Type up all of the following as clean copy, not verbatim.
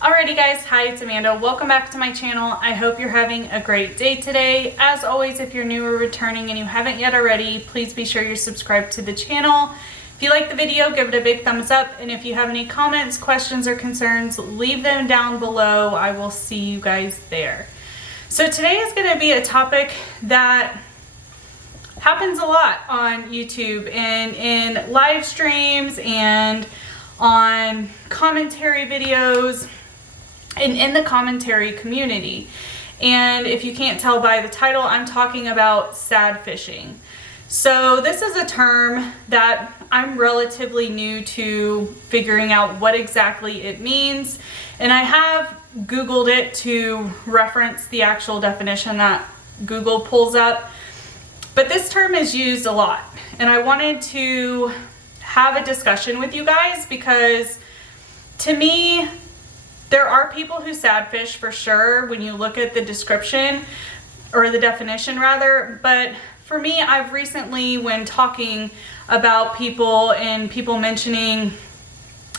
Alrighty guys, hi, it's Amanda. Welcome back to my channel. I hope you're having a great day today. As always, if you're new or returning and you haven't yet already, please be sure you're subscribed to the channel. If you like the video, give it a big thumbs up. And if you have any comments, questions, or concerns, leave them down below. I will see you guys there. So today is going to be a topic that happens a lot on YouTube and in live streams and on commentary videos and in the commentary community. And if you can't tell by the title, I'm talking about sad fishing. So this is a term that I'm relatively new to figuring out what exactly it means. And I have Googled it to reference the actual definition that Google pulls up. But this term is used a lot. And I wanted to have a discussion with you guys because to me, there are people who sad fish for sure when you look at the description or the definition rather, but for me, I've recently, when talking about people and people mentioning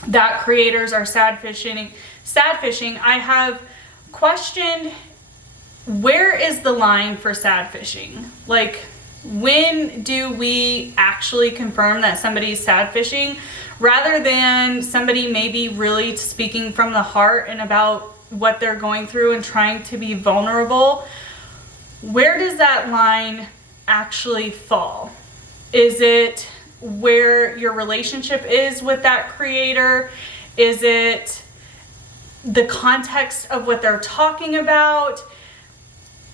that creators are sad fishing, I have questioned, where is the line for sad fishing? Like, when do we actually confirm that somebody's sad fishing rather than somebody maybe really speaking from the heart and about what they're going through and trying to be vulnerable? Where does that line actually fall? Is it where your relationship is with that creator? Is it the context of what they're talking about?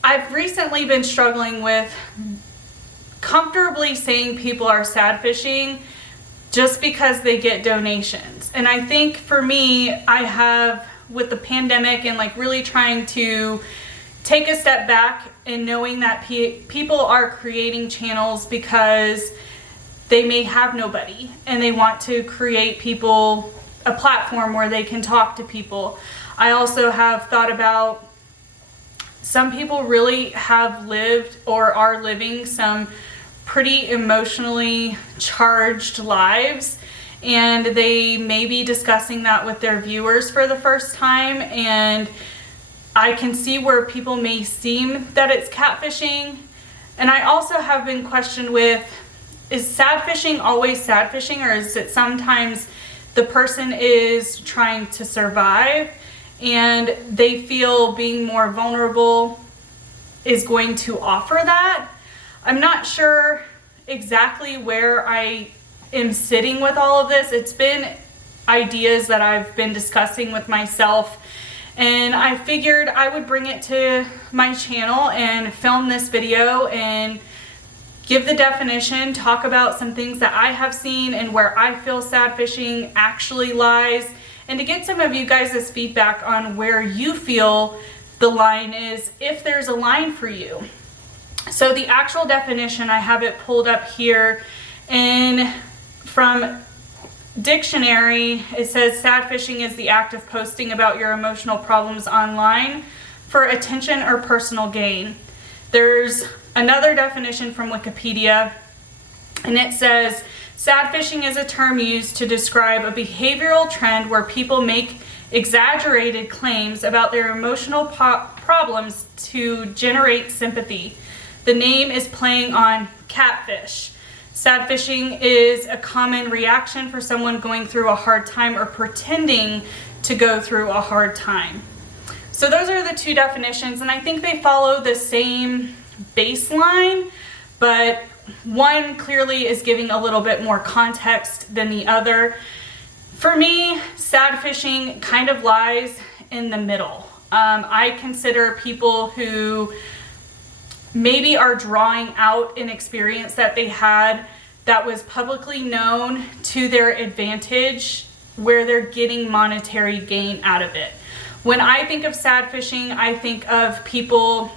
I've recently been struggling with comfortably saying people are sad fishing just because they get donations. And I think for me, I have, with the pandemic and like really trying to take a step back and knowing that people are creating channels because they may have nobody and they want to create people a platform where they can talk to people. I also have thought about some people really have lived or are living some pretty emotionally charged lives, and they may be discussing that with their viewers for the first time, and I can see where people may seem that it's catfishing. And I also have been questioned with, is sad fishing always sad fishing, or is it sometimes the person is trying to survive and they feel being more vulnerable is going to offer that? I'm not sure exactly where I am sitting with all of this. It's been ideas that I've been discussing with myself, and I figured I would bring it to my channel and film this video and give the definition, talk about some things that I have seen and where I feel sad fishing actually lies, and to get some of you guys' feedback on where you feel the line is, if there's a line for you. So the actual definition, I have it pulled up here, and from dictionary, it says sad fishing is the act of posting about your emotional problems online for attention or personal gain. There's another definition from Wikipedia, and it says sad fishing is a term used to describe a behavioral trend where people make exaggerated claims about their emotional problems to generate sympathy. The name is playing on catfish. Sad fishing is a common reaction for someone going through a hard time or pretending to go through a hard time. So those are the two definitions, and I think they follow the same baseline, but one clearly is giving a little bit more context than the other. For me, sad fishing kind of lies in the middle. I consider people who maybe are drawing out an experience that they had that was publicly known to their advantage, where they're getting monetary gain out of it. When I think of sad fishing, I think of people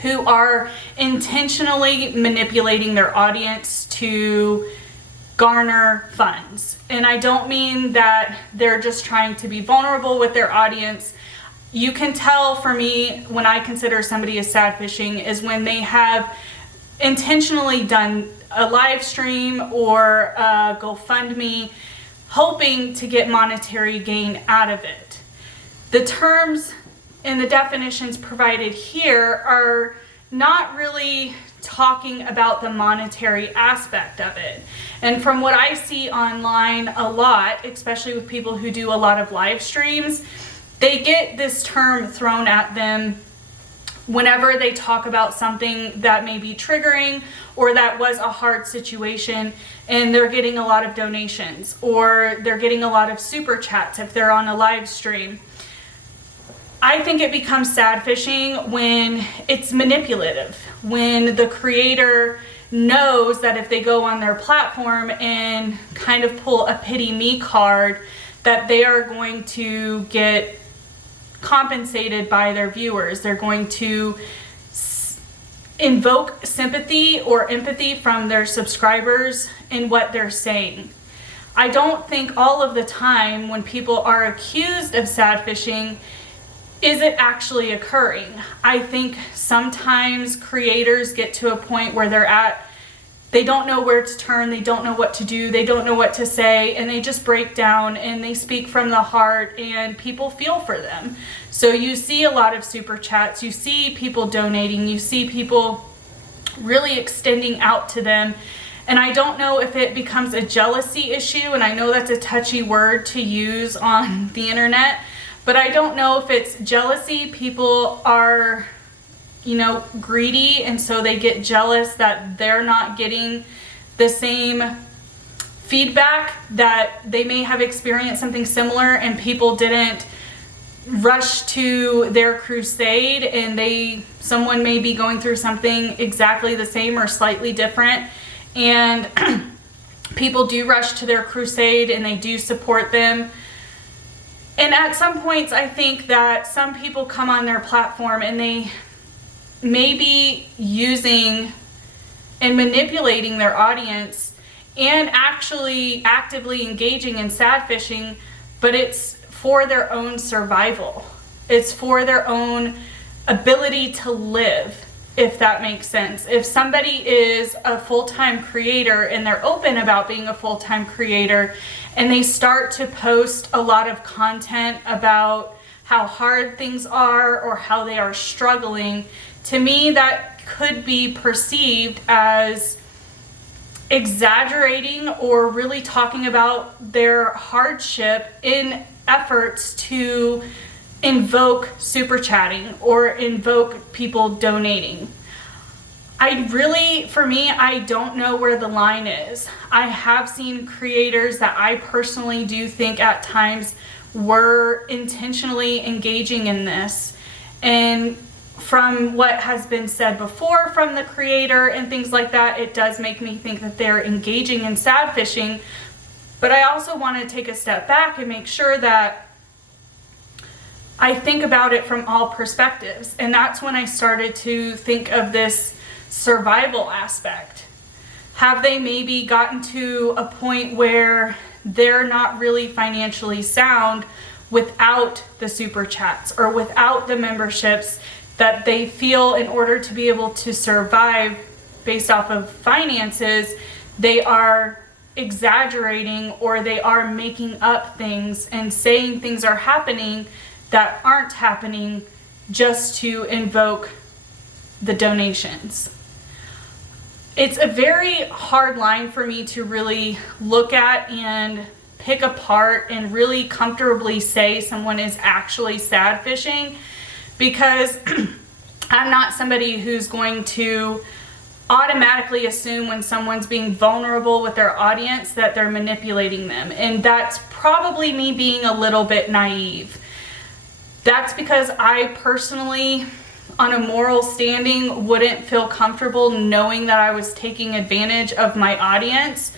who are intentionally manipulating their audience to garner funds. And I don't mean that they're just trying to be vulnerable with their audience. You can tell for me when I consider somebody as sad fishing is when they have intentionally done a live stream or a GoFundMe hoping to get monetary gain out of it. the terms and the definitions provided here are not really talking about the monetary aspect of it. And from what I see online a lot, especially with people who do a lot of live streams, they get this term thrown at them whenever they talk about something that may be triggering or that was a hard situation, and they're getting a lot of donations or they're getting a lot of super chats if they're on a live stream. I think it becomes sad fishing when it's manipulative, when the creator knows that if they go on their platform and kind of pull a pity me card, that they are going to get compensated by their viewers. They're going to invoke sympathy or empathy from their subscribers in what they're saying. I don't think all of the time when people are accused of sad fishing is it actually occurring. I think sometimes creators get to a point where they don't know where to turn, they don't know what to do, they don't know what to say, and they just break down and they speak from the heart, and people feel for them. So you see a lot of super chats, you see people donating, you see people really extending out to them. And I don't know if it becomes a jealousy issue, and I know that's a touchy word to use on the internet, but I don't know if it's jealousy. People are, greedy, and so they get jealous that they're not getting the same feedback, that they may have experienced something similar and people didn't rush to their crusade, and someone may be going through something exactly the same or slightly different, and people do rush to their crusade and they do support them. And at some points, I think that some people come on their platform and they may be using and manipulating their audience and actually actively engaging in sad fishing, but it's for their own survival. It's for their own ability to live, if that makes sense. If somebody is a full-time creator and they're open about being a full-time creator, and they start to post a lot of content about how hard things are or how they are struggling, to me that could be perceived as exaggerating or really talking about their hardship in efforts to invoke super chatting or invoke people donating. For me, I don't know where the line is. I have seen creators that I personally do think at times were intentionally engaging in this. And from what has been said before from the creator and things like that, it does make me think that they're engaging in sad fishing. But I also want to take a step back and make sure that I think about it from all perspectives. And that's when I started to think of this survival aspect. Have they maybe gotten to a point where they're not really financially sound without the super chats or without the memberships, that they feel in order to be able to survive based off of finances, they are exaggerating or they are making up things and saying things are happening that aren't happening just to invoke the donations. It's a very hard line for me to really look at and pick apart and really comfortably say someone is actually sad fishing, because I'm not somebody who's going to automatically assume when someone's being vulnerable with their audience that they're manipulating them. And that's probably me being a little bit naive. That's because I personally, on a moral standing, wouldn't feel comfortable knowing that I was taking advantage of my audience.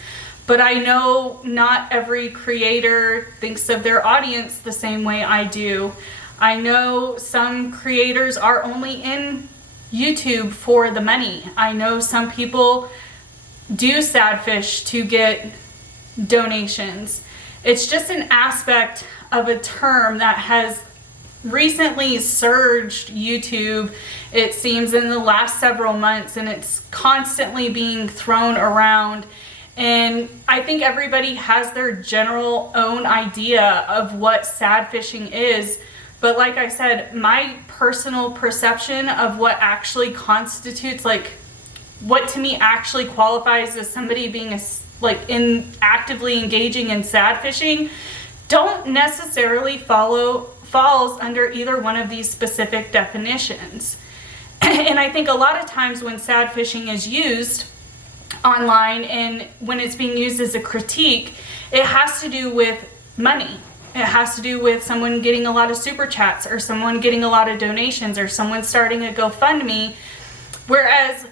But I know not every creator thinks of their audience the same way I do. I know some creators are only in YouTube for the money. I know some people do sad fish to get donations. It's just an aspect of a term that has recently surged YouTube, it seems, in the last several months, and it's constantly being thrown around. And I think everybody has their general own idea of what sad fishing is, But like I said, my personal perception of what actually constitutes, like what to me actually qualifies as somebody being actively engaging in sad fishing, don't necessarily falls under either one of these specific definitions. And I think a lot of times when sad fishing is used online and when it's being used as a critique, it has to do with money. It has to do with someone getting a lot of super chats, or someone getting a lot of donations, or someone starting a GoFundMe, whereas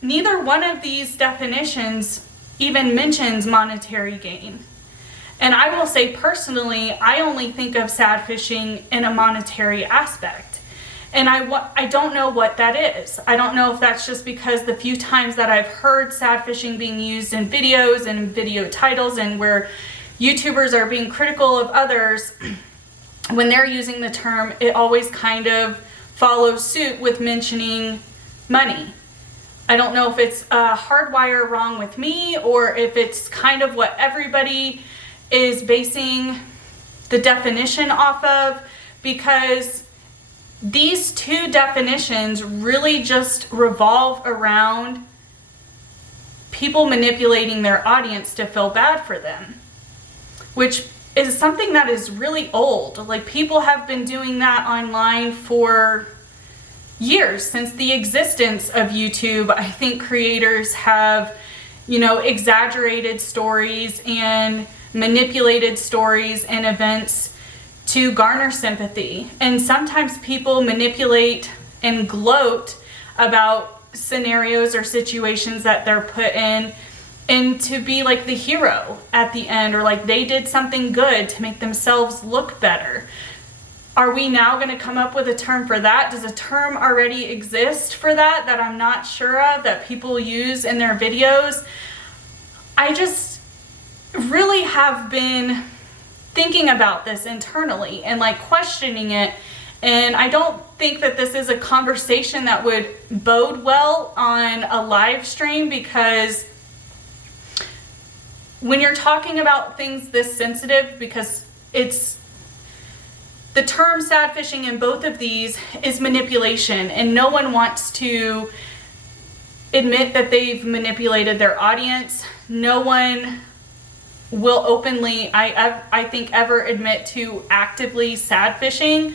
neither one of these definitions even mentions monetary gain. And I will say personally, I only think of sad fishing in a monetary aspect. And I don't know what that is. I don't know if that's just because the few times that I've heard sad fishing being used in videos and video titles, and where YouTubers are being critical of others, when they're using the term, it always kind of follows suit with mentioning money. I don't know if it's a hardwire wrong with me, or if it's kind of what everybody is basing the definition off of, because these two definitions really just revolve around people manipulating their audience to feel bad for them, which is something that is really old. Like, people have been doing that online for years, since the existence of YouTube. I think creators have, exaggerated stories and manipulated stories and events to garner sympathy. And sometimes people manipulate and gloat about scenarios or situations that they're put in, and to be like the hero at the end, or like they did something good to make themselves look better. Are we now going to come up with a term for that? Does a term already exist for that I'm not sure of, that people use in their videos? I just really have been thinking about this internally and questioning it. And I don't think that this is a conversation that would bode well on a live stream, because when you're talking about things this sensitive, because the term sad fishing in both of these is manipulation, and no one wants to admit that they've manipulated their audience. No one will openly, I think, ever admit to actively sad fishing.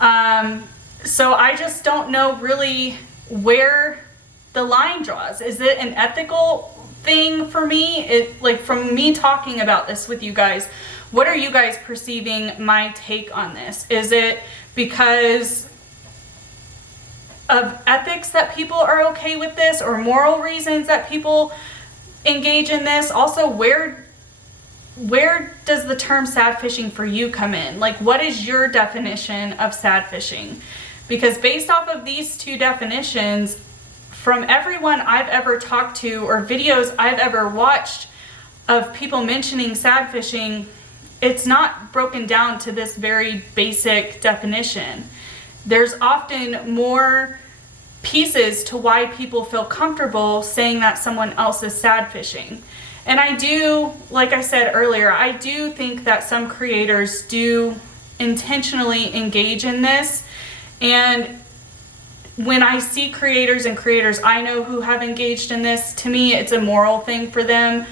So I just don't know really where the line draws. Is it an ethical thing for me? From me talking about this with you guys, what are you guys perceiving my take on this? Is it because of ethics that people are okay with this, or moral reasons that people engage in this? Also, where does the term sad fishing for you come in? What is your definition of sad fishing? Because based off of these two definitions, from everyone I've ever talked to or videos I've ever watched of people mentioning sad fishing, it's not broken down to this very basic definition. There's often more pieces to why people feel comfortable saying that someone else is sad fishing. And I do, like I said earlier, I do think that some creators do intentionally engage in this. And when I see creators I know who have engaged in this, to me it's a moral thing for them.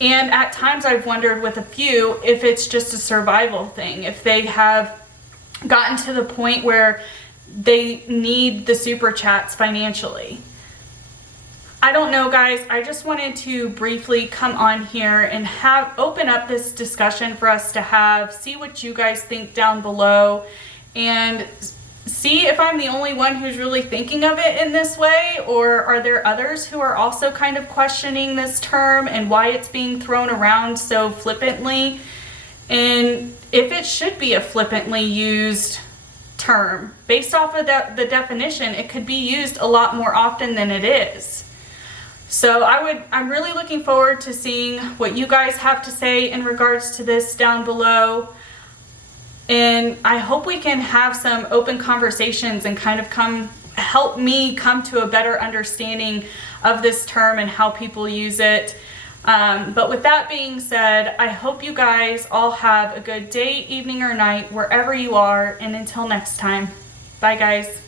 And at times I've wondered with a few if it's just a survival thing, if they have gotten to the point where they need the super chats financially. I don't know, guys. I just wanted to briefly come on here and open up this discussion for us to have, see what you guys think down below, and see if I'm the only one who's really thinking of it in this way, or are there others who are also kind of questioning this term and why it's being thrown around so flippantly, and if it should be a flippantly used term. Based off of the definition, it could be used a lot more often than it is. So I'm really looking forward to seeing what you guys have to say in regards to this down below. And I hope we can have some open conversations and kind of help me come to a better understanding of this term and how people use it. But with that being said, I hope you guys all have a good day, evening, or night, wherever you are. And until next time, bye guys.